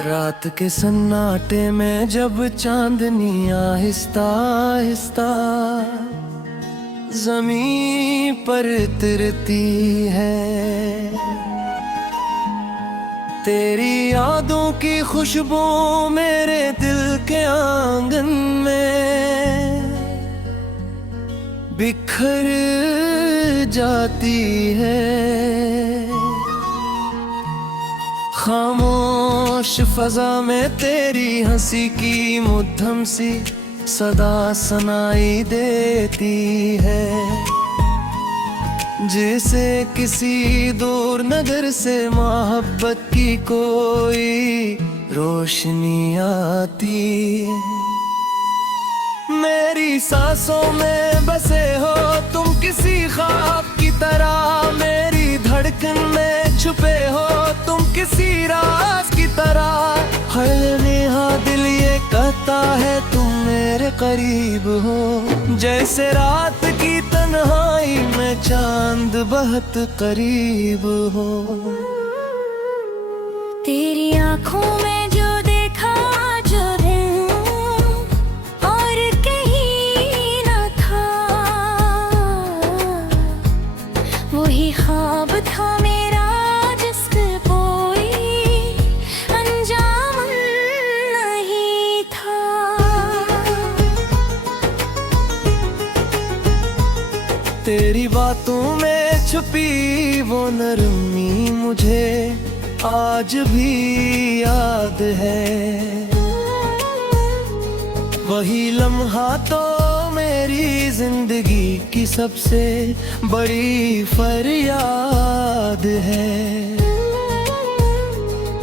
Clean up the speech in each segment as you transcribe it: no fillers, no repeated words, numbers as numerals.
रात के सन्नाटे में जब चांदनी आहिस्ता आहिस्ता ज़मीं पर उतरती है, तेरी यादों की खुशबू मेरे दिल के आंगन में बिखर जाती है। खामोश फजा में तेरी हंसी की मुद्दम सी सदा सुनाई देती है, जैसे किसी दूर नगर से मोहब्बत की कोई रोशनी आती है। मेरी सांसों में बसे हो तुम किसी ख्वाब की तरह, मेरी धड़कन में छुपे हो तुम किसी राज की तरह। हर नेहा दिल ये कहता है तुम मेरे करीब हो, जैसे रात की तन्हाई में चांद बहुत करीब हो। तेरी आँखों में जो देखा जो दिन और कहीं न था, वही ख्वाब था मेरा जिसका कोई अंजाम नहीं था। तेरी बातों में छुपी वो नरमी मुझे आज भी याद है, वही लम्हा तो मेरी जिंदगी की सबसे बड़ी फरियाद है।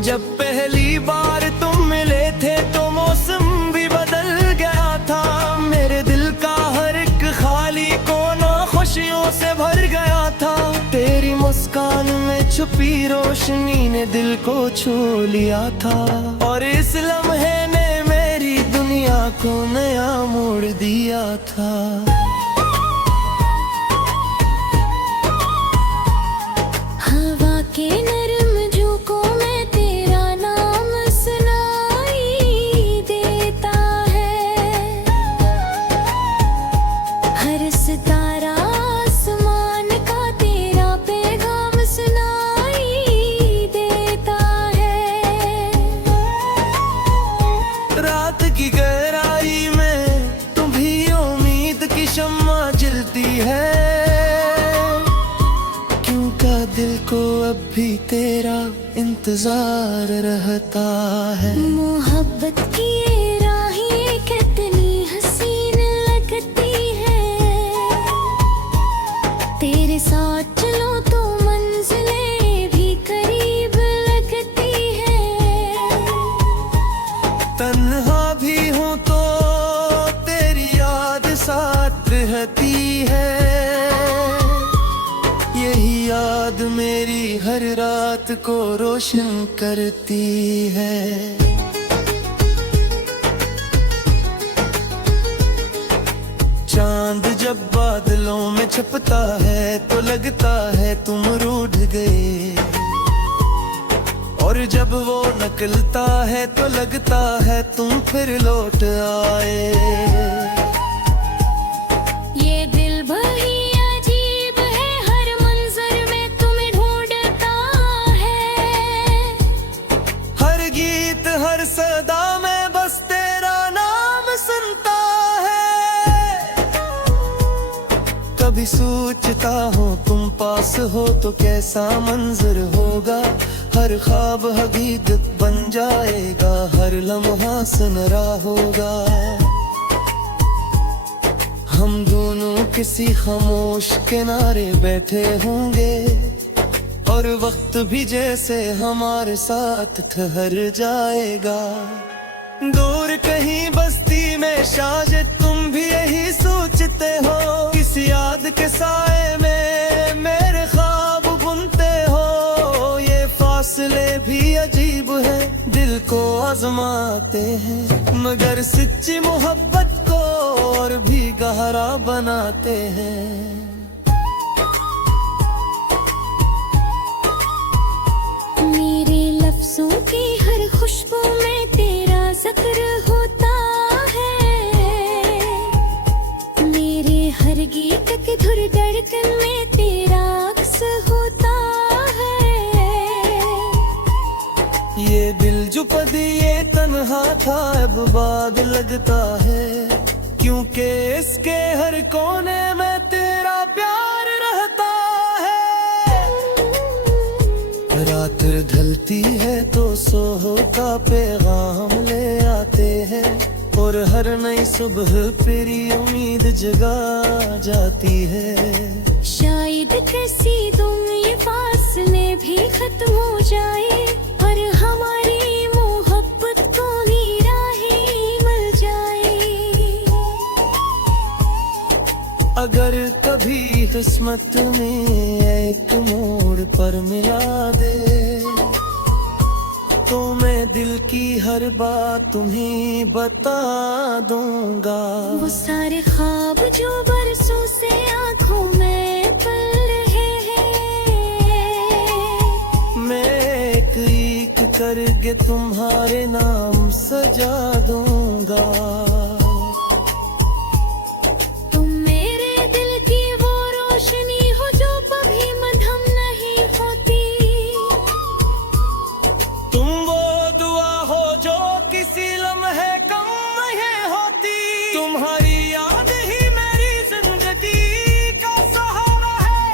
जब पहली बार तुम मिले थे तो मौसम भी बदल गया था, मेरे दिल का हर एक खाली कोना खुशियों से भर गया था। तेरी मुस्कान में छुपी रोशनी ने दिल को छू लिया था, और इस लम्हे ने मेरी दुनिया को नया मोड़ दिया था। हवा के नरम झोंकों में तेरा नाम सुनाई देता है, हर सितारा आसमान का तेरा पैगाम सुनाई देता है। रात की गहराई में तुम्ही उम्मीद की शम्मा जलती है, क्योंकि दिल को अब भी तेरा इंतजार रहता है। मोहब्बत की ये राहें कितनी हसीन लगती है, तेरे साथ चलो तो मंजिलें भी करीब लगती है। तन्हा भी हूँ तो तेरी याद साथ रहती है, यही याद मेरी हर रात को रोशन करती है। चांद जब बादलों में छपता है तो लगता है तुम रूठ गए, और जब वो निकलता है तो लगता है तुम फिर लौट आए। ये दिल बड़ी अजीब है, हर मंजर में तुम्हें ढूंढता है, हर गीत हर सदा में बस तेरा नाम सुनता है। कभी सोचता हूँ तुम पास हो तो कैसा मंजर होगा, हर ख्वाब हकीकत बन जाएगा, हर लम्हा सुनहरा होगा। हम दोनों किसी खामोश किनारे बैठे होंगे, और वक्त भी जैसे हमारे साथ ठहर जाएगा। दूर कहीं बस्ती में शायद तुम भी यही सोचते हो, किसी याद के साए में मेरे ख्वाब बुनते हो। ये फासले भी अजीब है, दिल को आजमाते हैं, मगर सच्ची मोहब्बत को और भी गहरा बनाते हैं। मेरे लफ्जों की हर खुशी खुशबू में तेरा जिक्र होता है। मेरे हर गीत के धुर धड़कन में तेरा अक्स होता है। ये दिल जो पदिए तन्हा था अब बाग लगता है, क्योंकि इसके हर कोने में तेरा प्यार रहता है। रात ढलती है तो सोहो का पैगाम ले आते हैं, और हर नई सुबह तेरी उम्मीद जगा जाती है। शायद किसी दिन ये फासले भी खत्म हो जाए, और हमारी मोहब्बत को ही राहें मिल जाए। अगर कभी किस्मत में एक मोड़ पर मिला दे, तो मैं दिल की हर बात तुम्हें बता दूंगा। वो सारे ख्वाब जो बरसों से आंखों में पल रहे हैं, मैं एक करके तुम्हारे नाम सजा दूंगा। तुम मेरे दिल की वो रोशनी हो जो कभी मध्यम नहीं होती। तुम वो दुआ हो जो किसी लम्हे कम नहीं होती। तुम्हारी याद ही मेरी जिंदगी का सहारा है,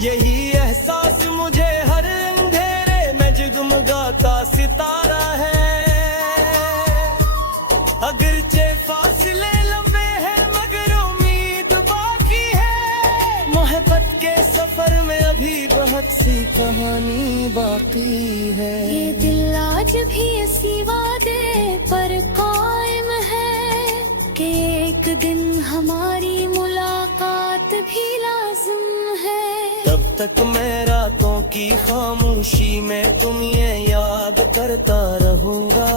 यही एहसास मुझे हर अंधेरे में जगमगाता सितारा है। अगरचे फासले लंबे हैं मगर उम्मीद बाकी है, मोहब्बत के सफर में अभी बहुत सी कहानी बाकी है। ये दिल आज भी इसी वादे पर कायम है कि एक दिन हमारी मुलाकात भी लाज़िम है। तब तक मैं रातों की खामोशी में तुम ये याद करता रहूंगा।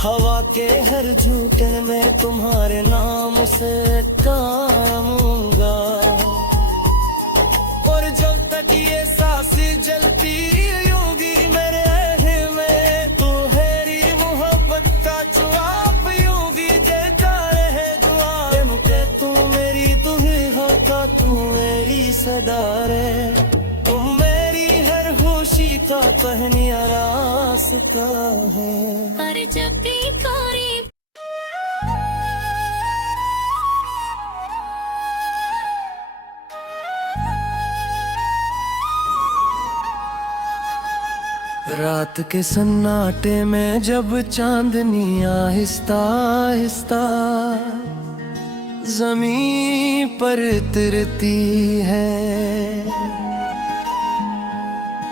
हवा के हर झूठे में तुम्हारे नाम से कामूंगा, और जब तक ये सांस जलती होगी मेरे रह में, तू मेरी मोहब्बत का जवाब यूंगी देता रहे दुआ। मुझे तू मेरी दुल्हा का तू मेरी सदा रे, तुम मेरी हर खुशी का पहनिया रास्ता है। पर जब भी करीब रात के सन्नाटे में जब चांदनी आहिस्ता आहिस्ता जमीन पर उतरती है,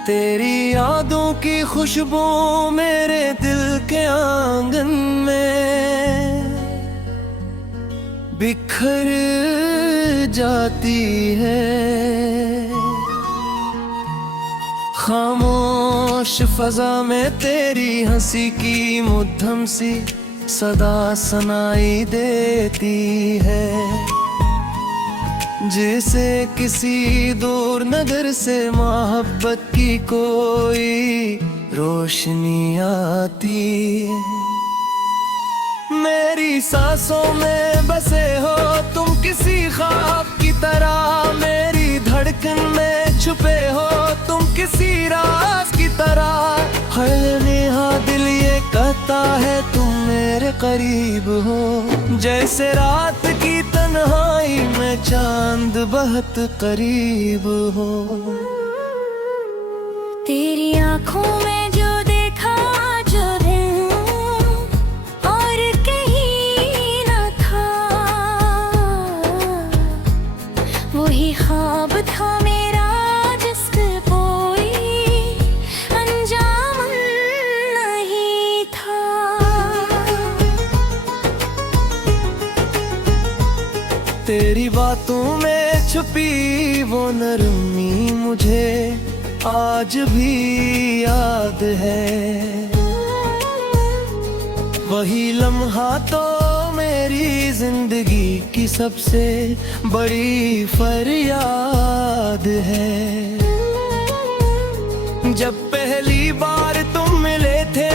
तेरी यादों की खुशबू मेरे दिल के आंगन में बिखर जाती है। खामोश फजा में तेरी हंसी की मुद्दम सी सदा सुनाई देती है, जैसे किसी दूर नगर से मोहब्बत की कोई रोशनी आती है। मेरी सांसों में बसे हो तुम किसी ख्वाब की तरह, मेरी धड़कन में छुपे हो तुम किसी राज की तरह। हर नेहा दिल ये कहता है तुम मेरे करीब हो, जैसे रात की तन्हाई में चांद बहुत करीब हो। तेरी आंखों में जो देखा जो दिन और कहीं न था, वही ख्वाब था मेरा जिसका कोई अंजाम नहीं था। तेरी बातों में छुपी वो नरमी मुझे आज भी याद है, वही लम्हा तो मेरी जिंदगी की सबसे बड़ी फरियाद है। जब पहली बार तुम मिले थे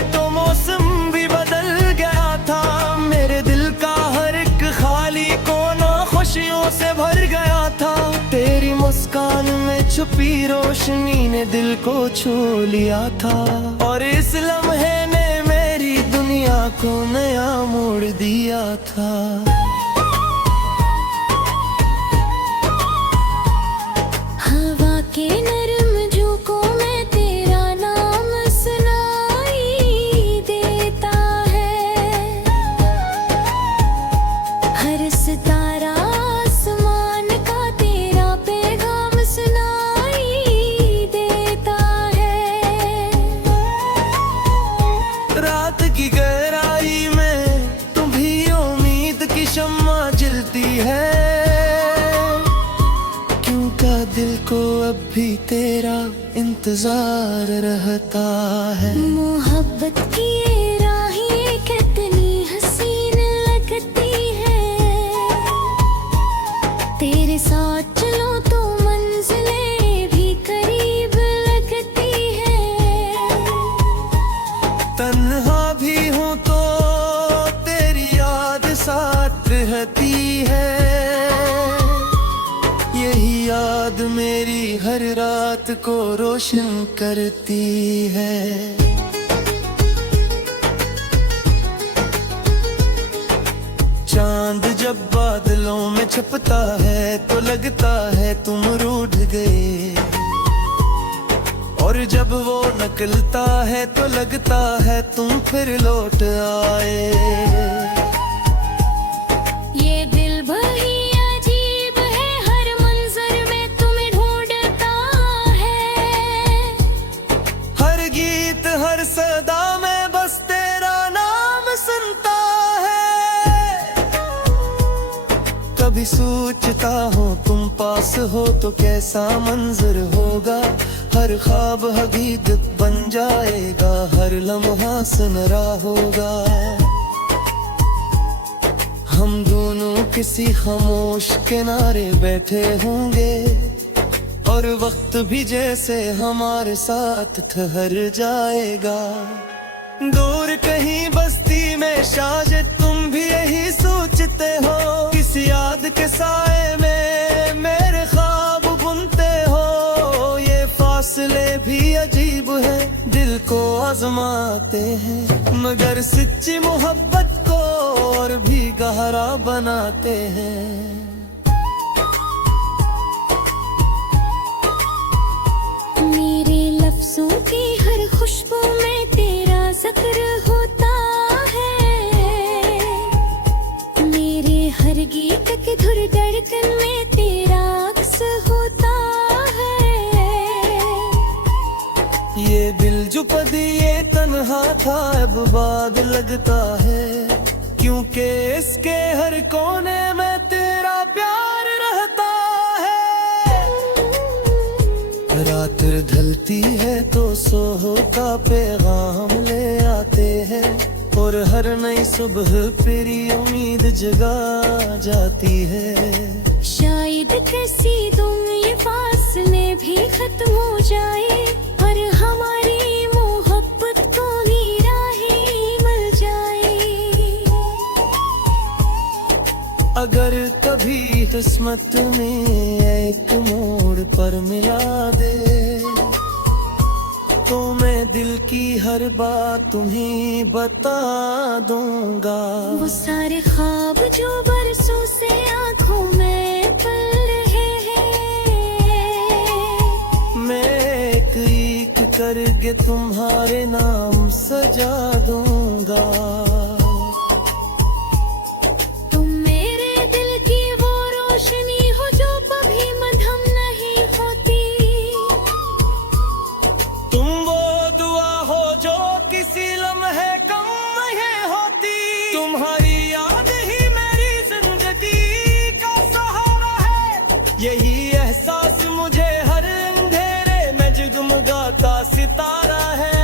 से भर गया था। तेरी मुस्कान में छुपी रोशनी ने दिल को छू लिया था। और इस लम्हे ने मेरी दुनिया को नया मोड़ दिया था। हवा के नरम झोंकों में तेरा नाम सुनाई देता है। हर सितारा आसमान का तेरा पैगाम सुनाई देता है। रात की गहराई में तुम्ही उम्मीद की शम्मा जलती है। दिल को अब भी तेरा इंतजार रहता है। मोहब्बत की ये राहें कितनी हसीन लगती है। तेरे साथ चलो तो मंजिलें भी करीब लगती है। तन्हा भी हूँ तो तेरी याद साथ रहती है। यही याद मेरी हर रात को रोशन करती है। चांद जब बादलों में छपता है तो लगता है तुम रूठ गए। और जब वो निकलता है तो लगता है तुम फिर लौट आए। ये दिल भरी हर सदा में बस तेरा नाम सुनता है। कभी सोचता हूँ तुम पास हो तो कैसा मंजर होगा। हर ख्वाब हकीकत बन जाएगा, हर लम्हा सुनहरा होगा। हम दोनों किसी खामोश किनारे बैठे होंगे और वक्त भी जैसे हमारे साथ ठहर जाएगा। दूर कहीं बस्ती में शायद तुम भी यही सोचते हो। किसी याद के साए में मेरे ख्वाब बुनते हो। ये फासले भी अजीब है, दिल को आजमाते हैं, मगर सच्ची मोहब्बत को और भी गहरा बनाते हैं। लफ्ज़ों की हर खुशबू में तेरा जिक्र होता है। मेरे हर गीत की धुर धड़कन में तेरा अक्स होता है। ये दिल जो कभी ये तन्हा था अब बाग लगता है। क्योंकि इसके हर कोने में तेरा प्यार रहता है। रात ढलती है तो सोहो का पैगाम ले आते हैं। और हर नई सुबह तेरी उम्मीद जगा जाती है। शायद किसी दिन ये फासले भी खत्म हो जाए और हमारी मोहब्बत को नई राहें मिल जाए। अगर कभी किस्मत में एक मोड़ पर मिला दे तो मैं दिल की हर बात तुम्हें बता दूंगा। वो सारे ख्वाब जो बरसों से आंखों में पल रहे हैं, मैं एक एक करके तुम्हारे नाम सजा दूंगा। तुम मेरे दिल की वो रोशनी हो जो कभी मध्यम नहीं होती। तुम वो दुआ हो जो किसी लम्हे कम नहीं होती। तुम्हारी याद ही मेरी जिंदगी का सहारा है। यही एहसास मुझे हर अंधेरे में जगमगाता सितारा है।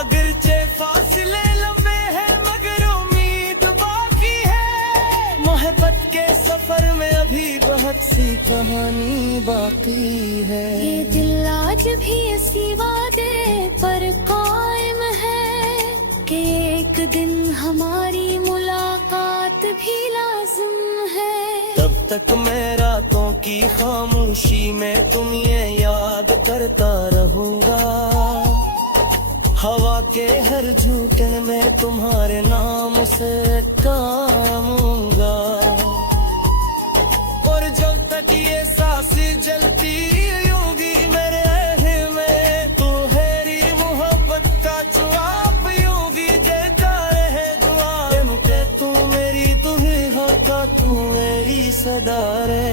अगरचे फासले लंबे हैं मगर उम्मीद बाकी है। मोहब्बत के सफर में अभी बहुत सी कहानी बाकी है। ये दिल आज भी इसी वादे पर कायम है कि एक दिन हमारी मुलाकात भी लाज़िम तक मैं रातों की खामोशी में तुम ये याद करता रहूंगा। हवा के हर झोंके में तुम्हारे नाम से कामूंगा। और जब तक ये सांसें जलती यूंगी मेरे रह में, तू हेरी मोहब्बत का जवाब यूंगी देता रहे दुआ। मुझे तू मेरी तुम्हें होता, तू मेरी सदा रे,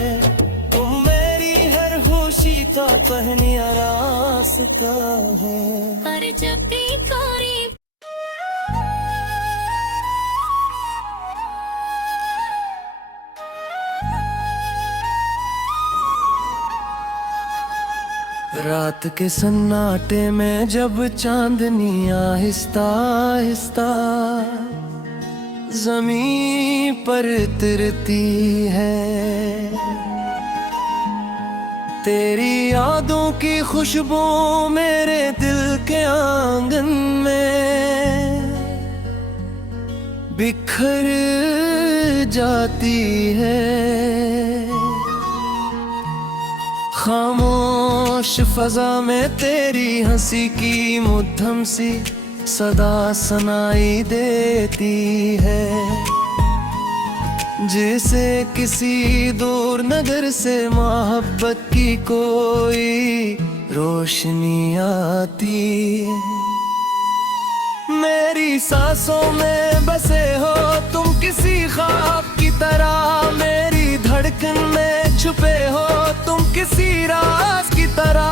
तुम मेरी हर खुशी का पहनिया रास्ता है। पर जब भी कोई रात के सन्नाटे में जब चांदनी आहिस्ता आहिस्ता ज़मीं पर उतरती है, तेरी यादों की खुशबू मेरे दिल के आंगन में बिखर जाती है। खामोश फजा में तेरी हंसी की मुद्दम सी सदा सुनाई देती है, जैसे किसी दूर नगर से मोहब्बत की कोई रोशनी आती है। मेरी सांसों में बसे हो तुम किसी ख्वाब की तरह, मेरी धड़कन में छुपे हो तुम किसी राज की तरह।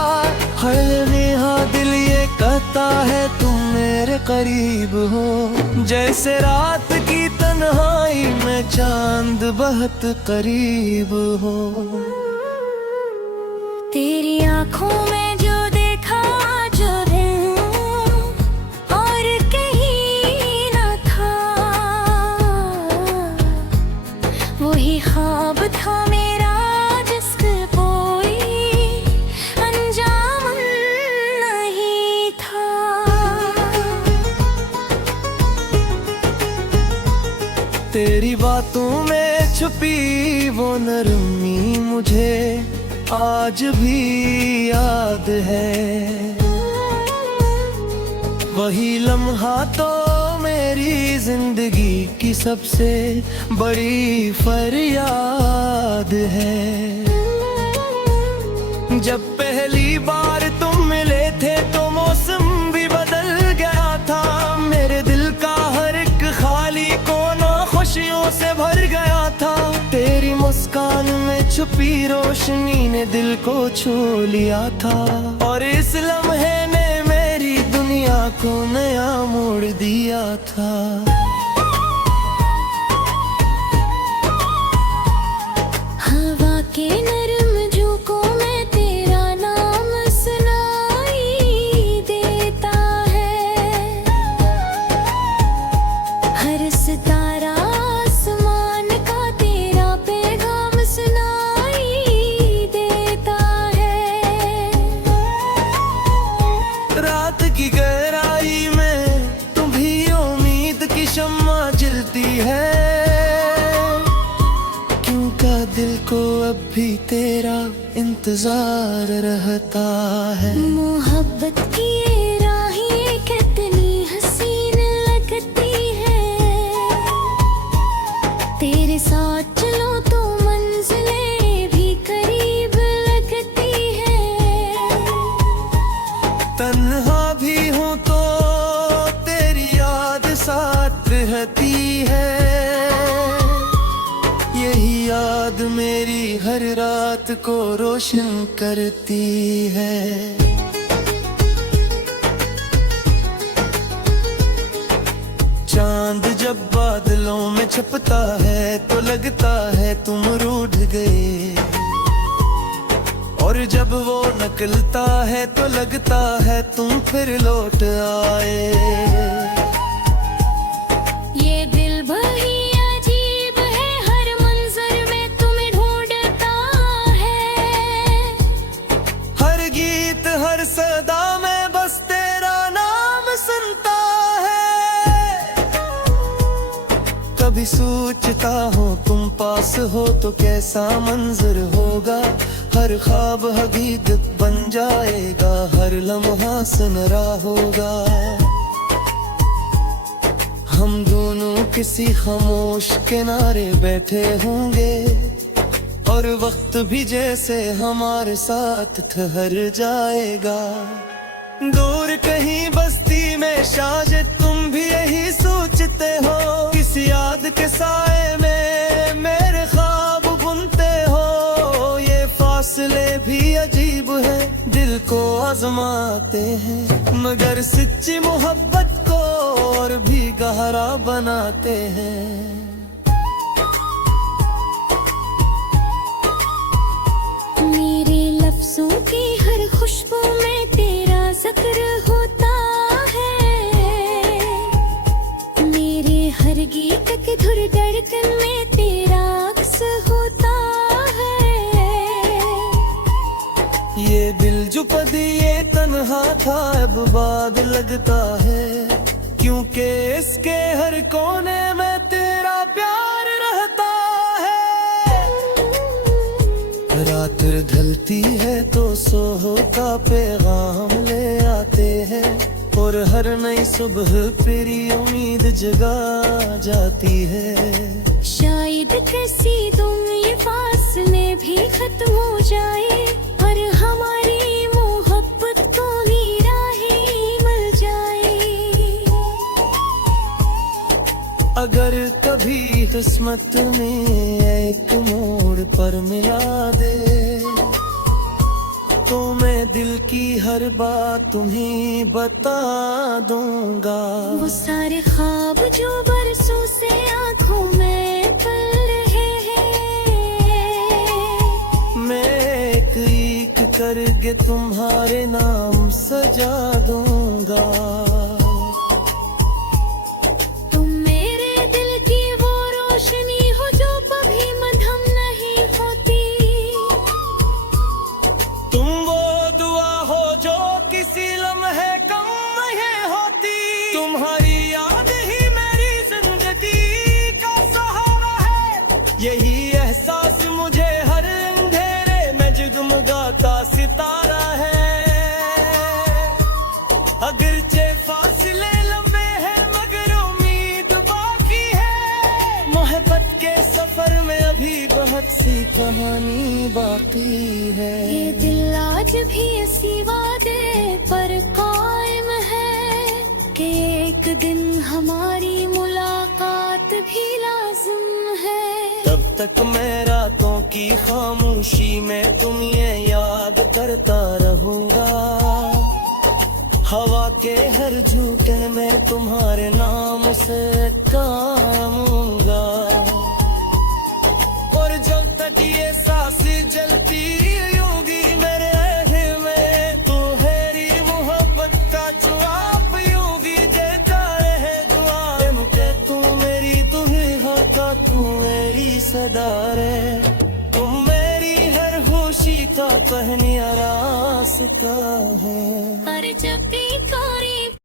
हर नेहा दिल ये कहता है तुम मेरे करीब हो, जैसे रात की तन्हाई में चांद बहुत करीब हो। तेरी आंखों में जो देखा जो दिन और कहीं न था, वही ख्वाब था मेरा जिसका कोई अंजाम नहीं था। तेरी बातों में छुपी वो नरमी मुझे आज भी याद है, वही लम्हा तो मेरी जिंदगी की सबसे बड़ी फरियाद है। जब पहली बार तुम मिले थे तो मौसम भी बदल गया था, मेरे दिल का हर एक खाली कोना खुशियों से भर गया था। तेरी मुस्कान में छुपी रोशनी ने दिल को छू लिया था, और इस लम्हे ने मेरी दुनिया को नया मोड़ दिया था। हवा के नरम झोंकों में तेरा नाम सुनाई देता है, हर सितारा आसमान का तेरा पैगाम सुनाई देता है। रात की गहराई में तुम्ही उम्मीद की शम्मा जलती है, क्योंकि दिल को अब भी तेरा इंतजार रहता है। मोहब्बत की ये राहें कितनी हसीन लगती है, तेरे साथ चलो तो मंजिलें भी करीब लगती है। तन्हा भी हूँ तो तेरी याद साथ रहती है, यही याद मेरी हर रात को रोशन करती है। चांद जब बादलों में छपता है तो लगता है तुम रूठ गए, और जब वो निकलता है तो लगता है तुम फिर लौट आए। ये दिल बड़ी अजीब है, हर मंजर में तुम्हें ढूंढता है, हर गीत हर सदा में बस तेरा नाम सुनता है। कभी सोचता हूँ तुम पास हो तो कैसा मंजर होगा। हर ख्वाब हकीकत बन जाएगा, हर लम्हा सुनहरा होगा। हम दोनों किसी खामोश किनारे बैठे होंगे और वक्त भी जैसे हमारे साथ ठहर जाएगा। दूर कहीं बस्ती में शायद तुम भी यही सोचते हो, किस याद के साए में मेरे ख्वाब बुनते हो। ये फासले भी अजीब है, दिल को आजमाते हैं, मगर सच्ची मोहब्बत को और भी गहरा बनाते हैं। मेरे लफ्जों की हर खुशबू में तेरा जिक्र होता है, मेरे हर गीत की धुर धड़कन में तेरा अक्स होता है। ये दिल जो पदिए तन्हा था अब बात लगता है, क्योंकि इसके हर कोने में तेरा प्यार रहता है। रात ढलती है तो सोहो का पैगाम ले आते हैं, और हर नई सुबह तेरी उम्मीद जगा जाती है। शायद किसी दिन ये फासले भी खत्म हो जाए और हमारी मोहब्बत को ही राहें मिल जाए। अगर कभी किस्मत में एक मोड़ पर मिला दे, तो मैं दिल की हर बात तुम्हें बता दूंगा। वो सारे ख्वाब जो बरसों से आंखों में पल रहे हैं, मैं एक एक करके तुम्हारे नाम सजा दूंगा। तुम मेरे दिल की वो रोशनी हो जो कभी मध्यम नहीं होती, तुम वो दुआ हो जो किसी लम्हे कम नहीं होती। तुम्हारी याद ही मेरी जिंदगी का सहारा है, यही एहसास मुझे हर अंधेरे में जगमगाता सितारा है। अगरचे फासले लंबे हैं मगर उम्मीद बाकी है, मोहब्बत के सफर में अभी बहुत सी कहानी बाकी है। ये दिल आज भी इसी वादे पर कायम है कि एक दिन हमारी मुलाकात भी लाजिम है। तब तक मैं रातों की खामोशी में तुम ये याद करता रहूंगा। हवा के हर झूठे में तुम्हारे नाम से कामूंगा, और जब तक ये सांस जलती यूंगी मेरे दिल में, तुम्हारी मोहब्बत का चुआप यूंगी देता रहे दुआ। मुझे तू मेरी दुल्हा का तू मेरी सदारे, तुम मेरी हर खुशी का पहनिया रास्ता है। पर जब भी कोई